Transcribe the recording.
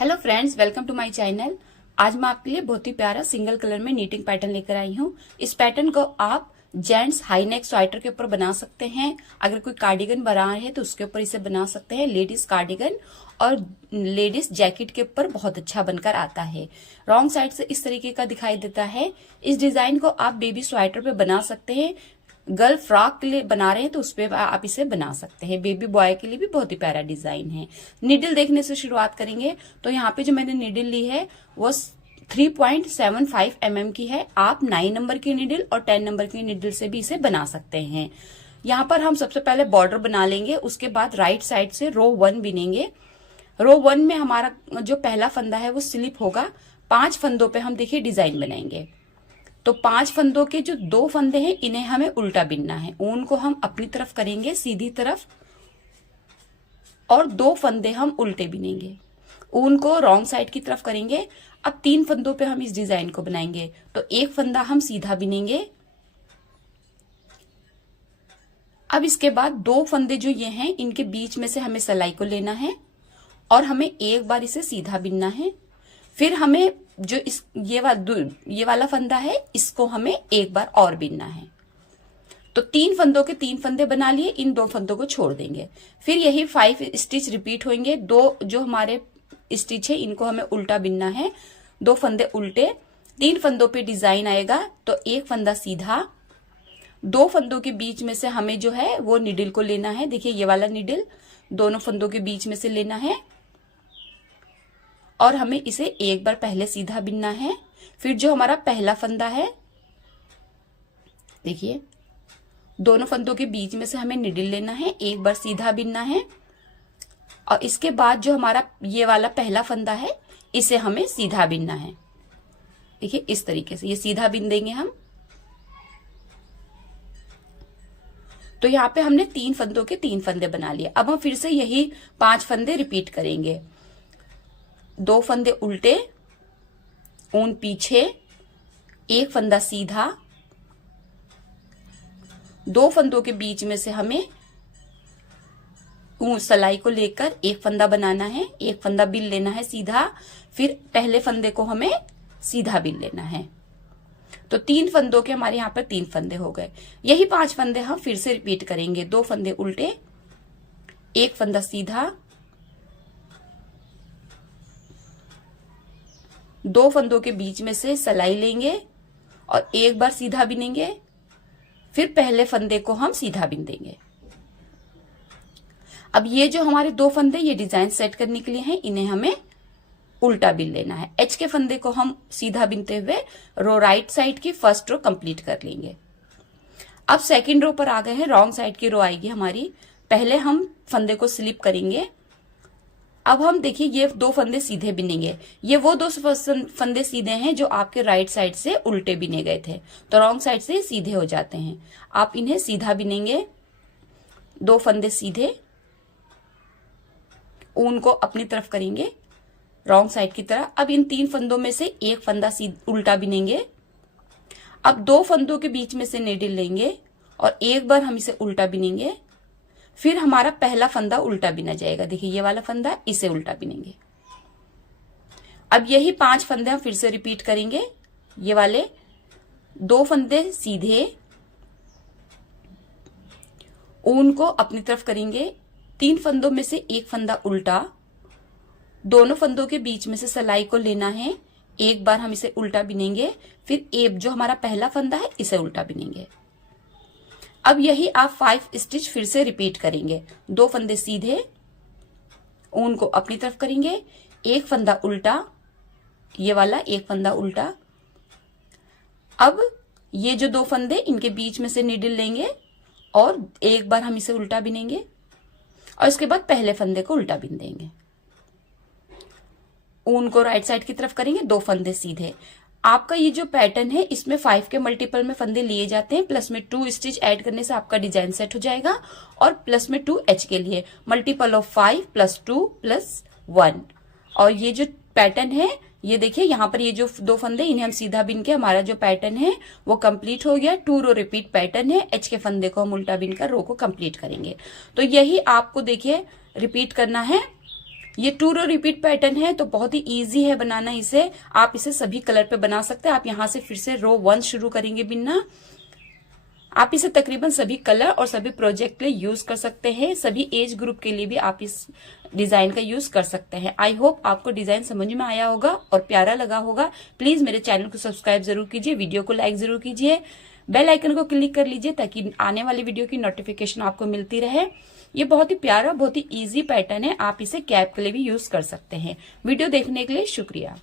Hello friends, welcome to my channel. आज मैं आपके लिए बहुत ही प्यारा सिंगल कलर में नीटिंग पैटर्न लेकर आई हूँ। इस पैटर्न को आप जेंट्स हाई नेक स्वेटर के ऊपर बना सकते हैं। अगर कोई कार्डिगन बना रहे हैं तो उसके ऊपर इसे बना सकते हैं। लेडीज कार्डिगन और लेडीज जैकेट के ऊपर बहुत अच्छा बनकर आता है। रॉन्ग साइड से इस तरीके का दिखाई देता है। इस डिजाइन को आप बेबी स्वेटर पे बना सकते हैं। गर्ल फ्रॉक के लिए बना रहे हैं तो उस पर आप इसे बना सकते हैं। बेबी बॉय के लिए भी बहुत ही प्यारा डिजाइन है। निडल देखने से शुरुआत करेंगे तो यहाँ पे जो मैंने निडल ली है वो 3.75 mm की है। आप 9 नंबर की निडल और 10 नंबर की निडल से भी इसे बना सकते हैं। यहाँ पर हम सबसे पहले बॉर्डर बना लेंगे, उसके बाद राइट साइड से रो 1 बिनेंगे। रो 1 में हमारा जो पहला फंदा है वो स्लिप होगा। 5 फंदों पे हम देखिए डिजाइन बनाएंगे। तो 5 फंदों के जो 2 फंदे हैं इन्हें हमें उल्टा बिनना है। ऊन को हम अपनी तरफ करेंगे सीधी तरफ और 2 फंदे हम उल्टे बिनेंगे। ऊन को रॉन्ग साइड की तरफ करेंगे। अब 3 फंदों पे हम इस डिजाइन को बनाएंगे। तो 1 फंदा हम सीधा बिनेंगे। अब इसके बाद 2 फंदे जो ये हैं इनके बीच में से हमें सिलाई को लेना है और हमें एक बार इसे सीधा बिनना है। फिर हमें जो ये वाला फंदा है इसको हमें एक बार और बिनना है। तो 3 फंदों के 3 फंदे बना लिए, इन 2 फंदों को छोड़ देंगे। फिर यही 5 स्टिच रिपीट होंगे। 2 जो हमारे स्टिच है इनको हमें उल्टा बिनना है। 2 फंदे उल्टे, 3 फंदों पे डिजाइन आएगा तो 1 फंदा सीधा। 2 फंदों के बीच में से हमें जो है वो निडल को लेना है। देखिए ये वाला निडल दोनों फंदों के बीच में से लेना है और हमें इसे एक बार पहले सीधा बिनना है। फिर जो हमारा पहला फंदा है देखिए दोनों फंदों के बीच में से हमें निडल लेना है, एक बार सीधा बिनना है और इसके बाद जो हमारा ये वाला पहला फंदा है इसे हमें सीधा बिनना है। देखिए इस तरीके से ये सीधा बिन देंगे हम। तो यहाँ पे हमने 3 फंदों के 3 फंदे बना लिए। अब हम फिर से यही 5 फंदे रिपीट करेंगे। 2 फंदे उल्टे, ऊन पीछे, 1 फंदा सीधा, 2 फंदों के बीच में से हमें ऊन सिलाई को लेकर 1 फंदा बनाना है, 1 फंदा बिन लेना है सीधा। फिर पहले फंदे को हमें सीधा बिन लेना है। तो 3 फंदों के हमारे यहाँ पर 3 फंदे हो गए। यही 5 फंदे हम फिर से रिपीट करेंगे। 2 फंदे उल्टे, 1 फंदा सीधा, 2 फंदों के बीच में से सिलाई लेंगे और एक बार सीधा बिनेंगे। फिर पहले फंदे को हम सीधा बिन देंगे। अब ये जो हमारे 2 फंदे ये डिजाइन सेट करने के लिए हैं, इन्हें हमें उल्टा बिन लेना है। एच के फंदे को हम सीधा बिनते हुए रो राइट साइड की फर्स्ट रो कंप्लीट कर लेंगे। अब सेकंड रो पर आ गए हैं। रॉन्ग साइड की रो आएगी हमारी। पहले हम फंदे को स्लिप करेंगे। अब हम देखिए ये 2 फंदे सीधे बिनेंगे। ये वो 2 फंदे सीधे हैं जो आपके राइट साइड से उल्टे बिने गए थे, तो रॉन्ग साइड से सीधे हो जाते हैं। आप इन्हें सीधा बिनेंगे। 2 फंदे सीधे, ऊन को अपनी तरफ करेंगे रॉन्ग साइड की तरह। अब इन 3 फंदों में से 1 फंदा उल्टा बिनेंगे। अब 2 फंदों के बीच में से निडल लेंगे और एक बार हम इसे उल्टा बिनेंगे। फिर हमारा पहला फंदा उल्टा बिना जाएगा। देखिए ये वाला फंदा, इसे उल्टा बिनेंगे। अब यही 5 फंदे हम फिर से रिपीट करेंगे। ये वाले 2 फंदे सीधे, ऊन को अपनी तरफ करेंगे। 3 फंदों में से 1 फंदा उल्टा, दोनों फंदों के बीच में से सिलाई को लेना है, एक बार हम इसे उल्टा बिनेंगे। फिर एक जो हमारा पहला फंदा है इसे उल्टा बिनेंगे। अब यही आप 5 स्टिच फिर से रिपीट करेंगे। 2 फंदे सीधे, ऊन को अपनी तरफ करेंगे, 1 फंदा उल्टा, ये वाला 1 फंदा उल्टा। अब ये जो 2 फंदे इनके बीच में से निडल लेंगे और एक बार हम इसे उल्टा बिनेंगे और इसके बाद पहले फंदे को उल्टा बिन देंगे। ऊन को राइट साइड की तरफ करेंगे, 2 फंदे सीधे। आपका ये जो पैटर्न है इसमें 5 के मल्टीपल में फंदे लिए जाते हैं। प्लस में 2 स्टिच ऐड करने से आपका डिजाइन सेट हो जाएगा और प्लस में 2 एच के लिए मल्टीपल ऑफ 5 + 2 + 1। और ये जो पैटर्न है ये देखिए यहाँ पर ये जो 2 फंदे इन्हें हम सीधा बिन के हमारा जो पैटर्न है वो कंप्लीट हो गया। 2 रो रिपीट पैटर्न है। एच के फंदे को हम उल्टा बिन कर रो को कंप्लीट करेंगे। तो यही आपको देखिए रिपीट करना है। ये 2 रो रिपीट पैटर्न है तो बहुत ही इजी है बनाना इसे। आप इसे सभी कलर पे बना सकते हैं। आप यहां से फिर से रो 1 शुरू करेंगे बिनना। आप इसे तकरीबन सभी कलर और सभी प्रोजेक्ट के लिए यूज कर सकते हैं। सभी एज ग्रुप के लिए भी आप इस डिजाइन का यूज कर सकते हैं। आई होप आपको डिजाइन समझ में आया होगा और प्यारा लगा होगा। प्लीज मेरे चैनल को सब्सक्राइब जरूर कीजिए, वीडियो को लाइक जरूर कीजिए, बेल आइकन को क्लिक कर लीजिए ताकि आने वाली वीडियो की नोटिफिकेशन आपको मिलती रहे। ये बहुत ही प्यारा, बहुत ही इजी पैटर्न है। आप इसे कैप के लिए भी यूज कर सकते हैं। वीडियो देखने के लिए शुक्रिया।